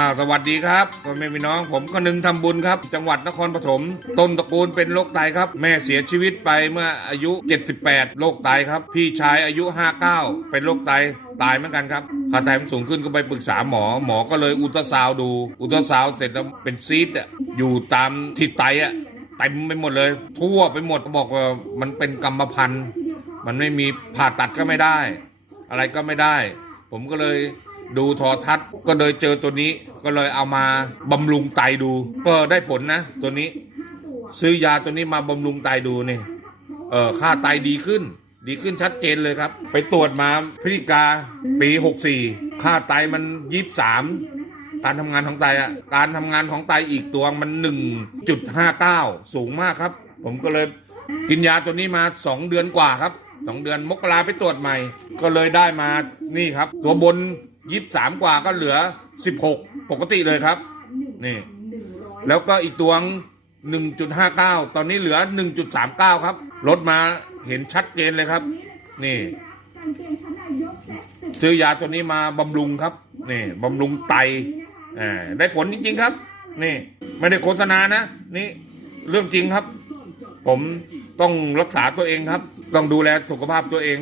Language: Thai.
อ่าสวัสดีครับพ่อแม่พี่น้องผมก็นึงทำบุญครับ จังหวัดนครปฐมต้นตระกูลเป็นโรคไตครับ แม่เสียชีวิตไปเมื่ออายุ 78โรคไตครับ พี่ชายอายุ 59 เป็นโรคไตตายเหมือนกันครับค่าไตมันสูงขึ้นก็ไปปรึกษาหมอ หมอก็เลยอุลตราซาวด์ดูอุลตราซาวด์เสร็จแล้วเป็นซีดอะอยู่ตามที่ไตอะเต็มไปหมดเลย ทั่วไปหมดบอกว่ามันเป็นกรรมพันธุ์มันไม่มีผ่าตัดก็ไม่ได้ อะไรก็ไม่ได้ ผมก็เลย ดูโทอทัศน์ก็เลยเจอตัวนี้ ก็เลยเอามาบำรุงไตดู ก็ได้ผลนะ ตัวนี้ ซื้อยาตัวนี้มาบำรุงไตดูนี่เออค่าไตดีขึ้น ดีขึ้นชัดเจนเลยครับ ไปตรวจมาพฤศจิกาปี 64 ค่าไตมัน23การทำงานของไตอะการทำงานของไตอีกตัวมัน 1.59 สูงมากครับ ผมก็เลยกินยาตัวนี้มา 2 เดือนกว่าครับ 2 เดือนมกราไปตรวจใหม่ ก็เลยได้มานี่ครับ ตัวบน 23กว่าก็เหลือ16ปกติเลยครับนี่แล้วก็อีกตัวหนึ่งจุดห้าเก้าตอนนี้เหลือหนึ่งจุดสามเก้าครับลดมาเห็นชัดเจนเลยครับ นี่ซื้อยาตัวนี้มาบำรุงครับนี่บำรุงไตอ่าได้ผลจริงๆครับ นี่ ไม่ได้โฆษณานะ นี่เรื่องจริงครับ ผมต้องรักษาตัวเองครับ ต้องดูแลสุขภาพตัวเอง